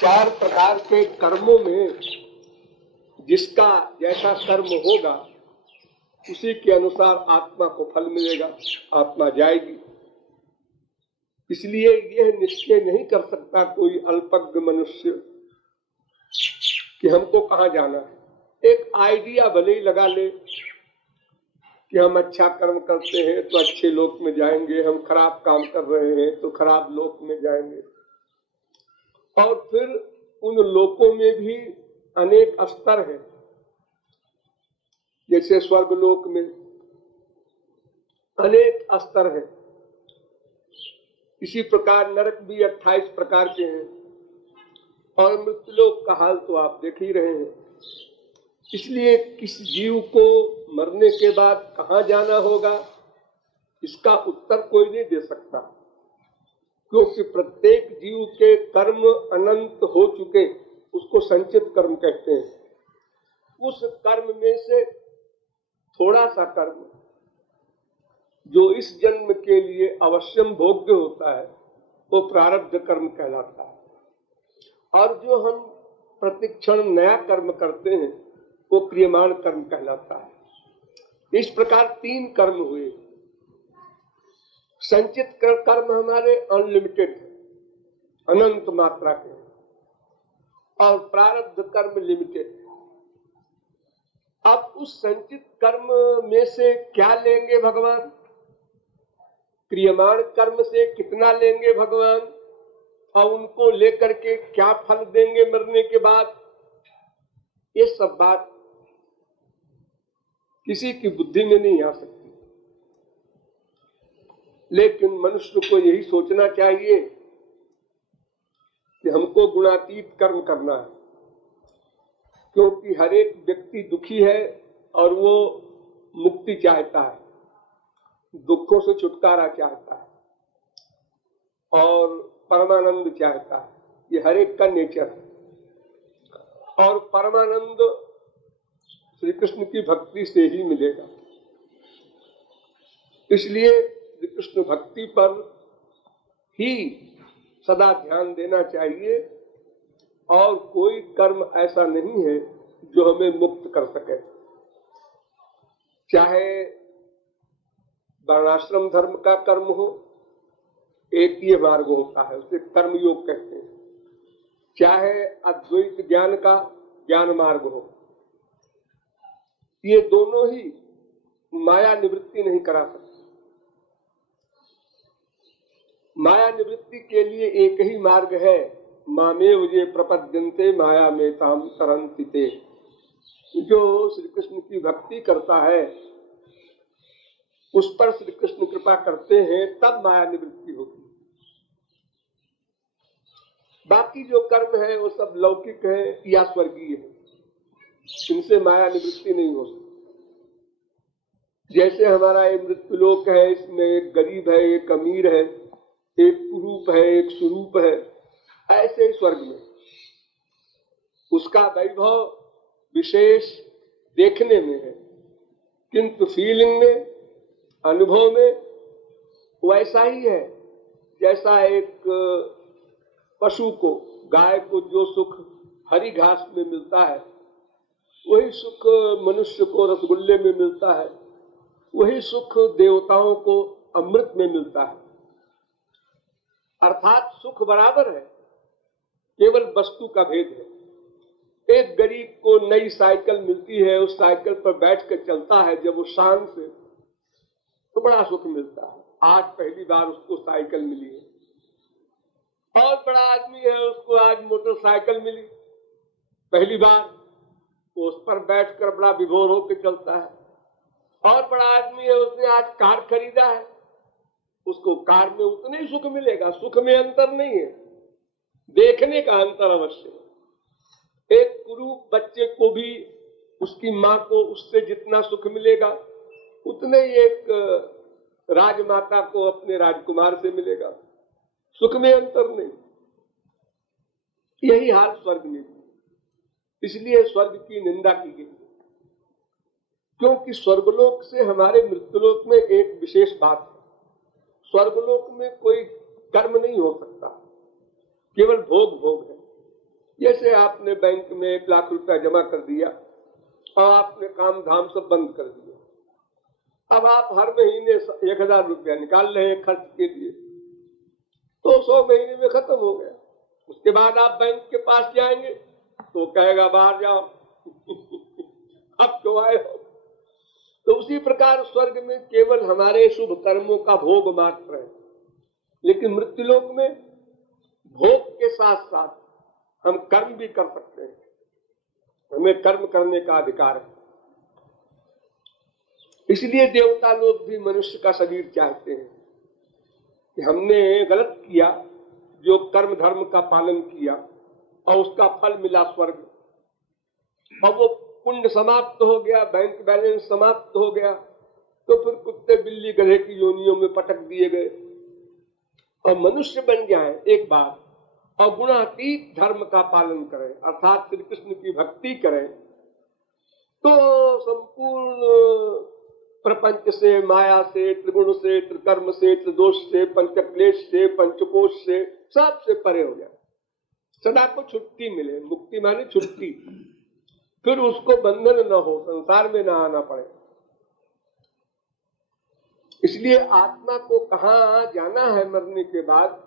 चार प्रकार के कर्मों में जिसका जैसा कर्म होगा उसी के अनुसार आत्मा को फल मिलेगा, आत्मा जाएगी। इसलिए यह निश्चय नहीं कर सकता कोई अल्पज्ञ मनुष्य कि हमको कहाँ जाना है। एक आइडिया भले ही लगा ले कि हम अच्छा कर्म करते हैं तो अच्छे लोक में जाएंगे, हम खराब काम कर रहे हैं तो खराब लोक में जाएंगे। और फिर उन लोकों में भी अनेक स्तर हैं, जैसे स्वर्ग लोक में अनेक स्तर हैं, इसी प्रकार नरक भी 28 प्रकार के हैं, और मृत्युलोक का हाल तो आप देख ही रहे हैं। इसलिए किस जीव को मरने के बाद कहाँ जाना होगा इसका उत्तर कोई नहीं दे सकता, क्योंकि प्रत्येक जीव के कर्म अनंत हो चुके, उसको संचित कर्म कहते हैं। उस कर्म में से थोड़ा सा कर्म जो इस जन्म के लिए अवश्यम भोग्य होता है वो प्रारब्ध कर्म कहलाता है, और जो हम प्रतिक्षण नया कर्म करते हैं वो क्रियमाण कर्म कहलाता है। इस प्रकार तीन कर्म हुए। संचित कर्म हमारे अनलिमिटेड है, अनंत मात्रा के, और प्रारब्ध कर्म लिमिटेड है। अब उस संचित कर्म में से क्या लेंगे भगवान, क्रियमाण कर्म से कितना लेंगे भगवान, और उनको लेकर के क्या फल देंगे मरने के बाद, ये सब बात किसी की बुद्धि में नहीं आ सकती। लेकिन मनुष्य को यही सोचना चाहिए कि हमको गुणातीत कर्म करना है, क्योंकि हर एक व्यक्ति दुखी है और वो मुक्ति चाहता है, दुखों से छुटकारा चाहता है और परमानंद चाहता है। ये हर एक का नेचर है, और परमानंद श्री कृष्ण की भक्ति से ही मिलेगा। इसलिए श्री कृष्ण भक्ति पर ही सदा ध्यान देना चाहिए, और कोई कर्म ऐसा नहीं है जो हमें मुक्त कर सके। चाहे वर्णाश्रम धर्म का कर्म हो, एक ही मार्ग होता है, उसे कर्म योग कहते हैं। चाहे अद्वैत ज्ञान का ज्ञान मार्ग हो, ये दोनों ही माया निवृत्ति नहीं करा सकते। माया निवृत्ति के लिए एक ही मार्ग है, मामेव ये प्रपद्यन्ते माया में ताम तरन्ति ते। जो श्री कृष्ण की भक्ति करता है उस पर श्री कृष्ण कृपा करते हैं, तब माया निवृत्ति होगी। बाकी जो कर्म है वो सब लौकिक है या स्वर्गीय है, इनसे माया निवृत्ति नहीं हो सकती। जैसे हमारा ये मृत्युलोक है, इसमें एक गरीब है, एक अमीर है, एक कुरूप है, एक सुरूप है, ऐसे ही स्वर्ग में उसका वैभव विशेष देखने में है, किंतु फीलिंग में, अनुभव में वैसा ही है। जैसा एक पशु को, गाय को जो सुख हरी घास में मिलता है, वही सुख मनुष्य को रसगुल्ले में मिलता है, वही सुख देवताओं को अमृत में मिलता है। अर्थात सुख बराबर है, केवल वस्तु का भेद है। एक गरीब को नई साइकिल मिलती है, उस साइकिल पर बैठ कर चलता है जब वो शान से, तो बड़ा सुख मिलता है। आज पहली बार उसको साइकिल मिली है। और बड़ा आदमी है, उसको आज मोटरसाइकिल मिली पहली बार, तो उस पर बैठकर बड़ा विभोर होकर चलता है। और बड़ा आदमी है, उसने आज कार खरीदा है, उसको कार में उतने ही सुख मिलेगा, सुख में अंतर नहीं है, देखने का अंतर अवश्य है। एक कुरूप बच्चे को भी उसकी माँ को उससे जितना सुख मिलेगा उतने ही एक राजमाता को अपने राजकुमार से मिलेगा, सुख में अंतर नहीं। यही हाल स्वर्ग में भी, इसलिए स्वर्ग की निंदा की गई, क्योंकि स्वर्गलोक से हमारे मृत्युलोक में एक विशेष बात है। स्वर्गलोक में कोई कर्म नहीं हो सकता, केवल भोग भोग है। जैसे आपने बैंक में 1 लाख रुपया जमा कर दिया और आपने काम धाम सब बंद कर दिया, अब आप हर महीने 1000 रुपया निकाल रहे हैं खर्च के लिए, तो 100 महीने में खत्म हो गया। उसके बाद आप बैंक के पास जाएंगे तो कहेगा बाहर जाओ अब क्यों आए हो। तो उसी प्रकार स्वर्ग में केवल हमारे शुभ कर्मों का भोग मात्र है, लेकिन मृत्युलोक में भोग के साथ साथ हम कर्म भी कर सकते हैं, हमें कर्म करने का अधिकार है। इसलिए देवता लोग भी मनुष्य का शरीर चाहते हैं कि हमने गलत किया, जो कर्म धर्म का पालन किया और उसका फल मिला स्वर्ग, और वो पुण्य समाप्त हो गया, बैंक बैलेंस समाप्त हो गया, तो फिर कुत्ते बिल्ली गधे की योनियों में पटक दिए गए और मनुष्य बन जाए एक बार और गुणातीत धर्म का पालन करें, अर्थात श्री कृष्ण की भक्ति करें, तो संपूर्ण प्रपंच से, माया से, त्रिगुण से, त्रिकर्म से, त्रिदोष से, पंचक्लेश से, पंचकोश से, सबसे परे हो जाए, सदा को छुट्टी मिले। मुक्ति माने छुट्टी, फिर उसको बंधन न हो, संसार में न आना पड़े। इसलिए आत्मा को कहाँ जाना है मरने के बाद,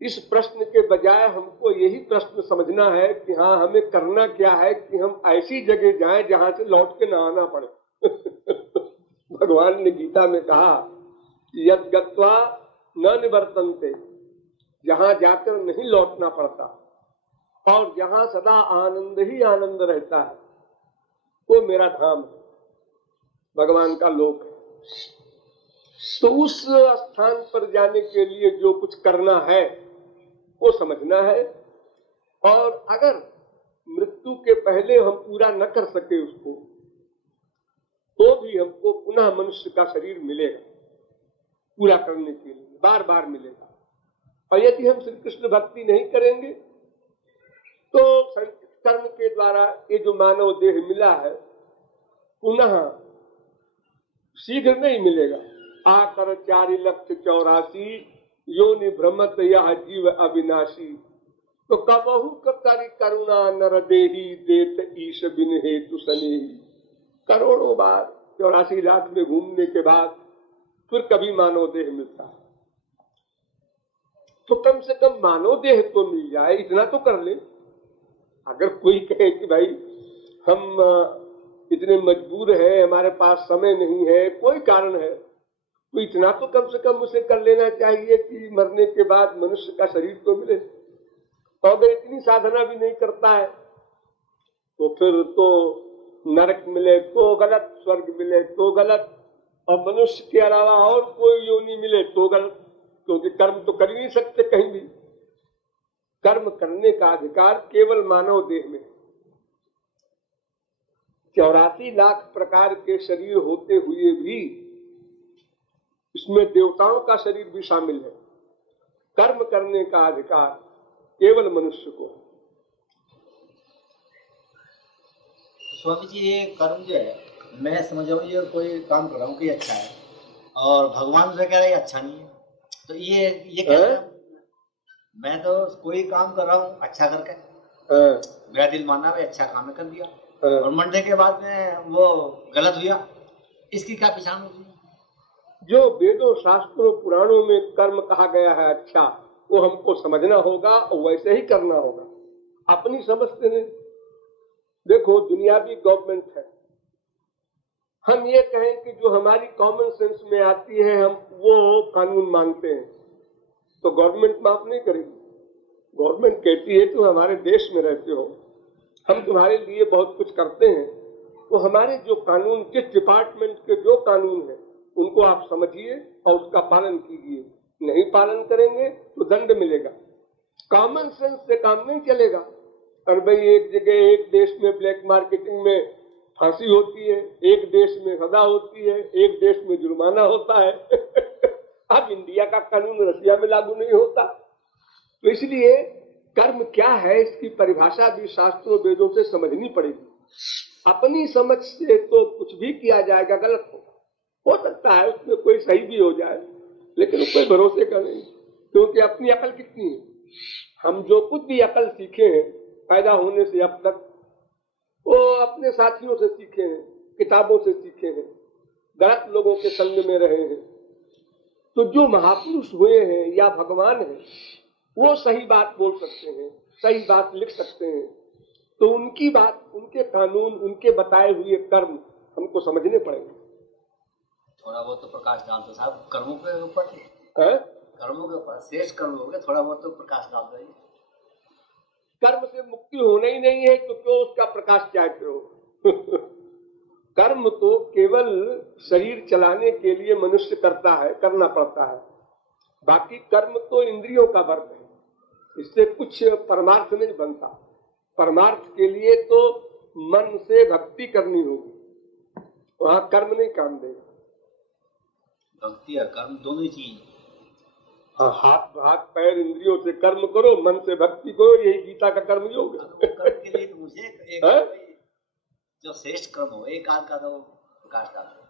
इस प्रश्न के बजाय हमको यही प्रश्न समझना है कि हाँ, हमें करना क्या है कि हम ऐसी जगह जाएं जहां से लौट के न आना पड़े। भगवान ने गीता में कहा, यद गत्वा न निवर्तन्ते, जहां जाकर नहीं लौटना पड़ता और जहां सदा आनंद ही आनंद रहता है, वो मेरा धाम है, भगवान का लोक है। तो उस स्थान पर जाने के लिए जो कुछ करना है वो समझना है, और अगर मृत्यु के पहले हम पूरा न कर सके उसको, तो भी हमको पुनः मनुष्य का शरीर मिलेगा पूरा करने के लिए, बार बार मिलेगा। और यदि हम श्री कृष्ण भक्ति नहीं करेंगे तो कर्म के द्वारा ये जो मानव देह मिला है पुनः शीघ्र नहीं मिलेगा। आकर 4,84,000 योनि भ्रमत यह जीव अविनाशी, तो कबहू करी करुणा नर देही देत ईश बिन हेतु सनेही। करोड़ों बार 84 लाख में घूमने के बाद फिर कभी मानव देह मिलता है, तो कम से कम मानव देह तो मिल जाए, इतना तो कर ले। अगर कोई कहे कि भाई हम इतने मजबूर हैं, हमारे पास समय नहीं है, कोई कारण है, तो इतना तो कम से कम उसे कर लेना चाहिए कि मरने के बाद मनुष्य का शरीर तो मिले। तो अगर इतनी साधना भी नहीं करता है तो फिर तो नरक मिले तो गलत, स्वर्ग मिले तो गलत, और मनुष्य के अलावा और कोई योनि मिले तो गलत, क्योंकि कर्म तो कर ही नहीं सकते कहीं भी। कर्म करने का अधिकार केवल मानव देह में। 84 लाख प्रकार के शरीर होते हुए भी इसमें देवताओं का शरीर भी शामिल है। कर्म करने का अधिकार केवल मनुष्य को है। स्वामी जी, ये कर्म जो है, मैं समझ रहा हूँ ये कोई काम कर रहा हूँ कि अच्छा है, और भगवान से कह रहा है अच्छा नहीं है, तो ये कैसे? मैं तो कोई काम कर रहा हूँ अच्छा करके, मेरा दिल माना भाई अच्छा काम कर दिया, और मरने के बाद में वो गलत हुआ, इसकी क्या पहचान होगी? जो वेदों शास्त्रों पुराणों में कर्म कहा गया है अच्छा, वो हमको समझना होगा और वैसे ही करना होगा, अपनी समझ से नहीं। देखो, दुनियावी गवर्नमेंट है, हम ये कहें कि जो हमारी कॉमन सेंस में आती है हम वो कानून मानते हैं, तो गवर्नमेंट माफ नहीं करेगी। गवर्नमेंट कहती है तुम हमारे देश में रहते हो, हम तुम्हारे लिए बहुत कुछ करते हैं, तो हमारे जो कानून, किस डिपार्टमेंट के जो कानून है उनको आप समझिए और उसका पालन कीजिए। नहीं पालन करेंगे तो दंड मिलेगा। कॉमन सेंस से काम नहीं चलेगा। और भाई एक जगह एक देश में ब्लैक मार्केटिंग में फांसी होती है, एक देश में सजा होती है, एक देश में जुर्माना होता है। अब इंडिया का कानून रसिया में लागू नहीं होता। तो इसलिए कर्म क्या है इसकी परिभाषा भी शास्त्रों वेदों से समझनी पड़ेगी। अपनी समझ से तो कुछ भी किया जाएगा गलत हो सकता है, उसमें कोई सही भी हो जाए, लेकिन कोई भरोसे का नहीं, क्योंकि अपनी अकल कितनी है। हम जो कुछ भी अकल सीखे हैं पैदा होने से अब तक, वो अपने साथियों से सीखे हैं, किताबों से सीखे हैं, गलत लोगों के संग में रहे हैं। तो जो महापुरुष हुए हैं या भगवान हैं, वो सही बात बोल सकते हैं, सही बात लिख सकते हैं। तो उनकी बात, उनके कानून, उनके बताए हुए कर्म हमको समझने पड़ेंगे। थोड़ा बहुत तो प्रकाश डाल दो साहब कर्मों के ऊपर, कर्मों के ऊपर, श्रेष्ठ कर्म हो गए, थोड़ा बहुत तो प्रकाश डाल दो। कर्म से मुक्ति होना ही नहीं है तो क्यों उसका प्रकाश चाहते हो? कर्म तो केवल शरीर चलाने के लिए मनुष्य करता है, करना पड़ता है। बाकी कर्म तो इंद्रियों का वर्ग है, इससे कुछ परमार्थ नहीं बनता। परमार्थ के लिए तो मन से भक्ति करनी होगी, वहां कर्म नहीं काम देगा। भक्ति और कर्म दोनों चीज। हाँ, हाथ पैर इंद्रियों से कर्म करो, मन से भक्ति करो, यही गीता का कर्म योग है। कर्म के लिए तो मुझे एक जो श्रेष्ठ कर्म हो, एक आध का तो प्रकाश डालो।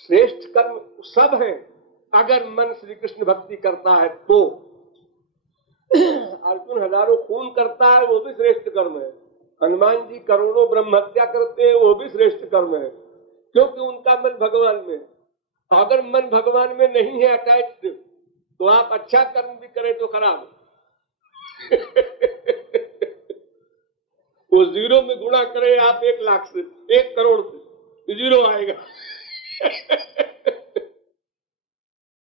श्रेष्ठ कर्म सब है, अगर मन श्री कृष्ण भक्ति करता है तो। अर्जुन हजारों खून करता है, वो भी श्रेष्ठ कर्म है। हनुमान जी करोड़ों ब्रह्म हत्या करते हैं, वो भी श्रेष्ठ कर्म है, क्योंकि उनका मन भगवान में। अगर मन भगवान में नहीं है अटैच्ड, तो आप अच्छा कर्म भी करें तो खराब। वो 0 में गुणा करें आप 1 लाख से, 1 करोड़ से, 0 आएगा।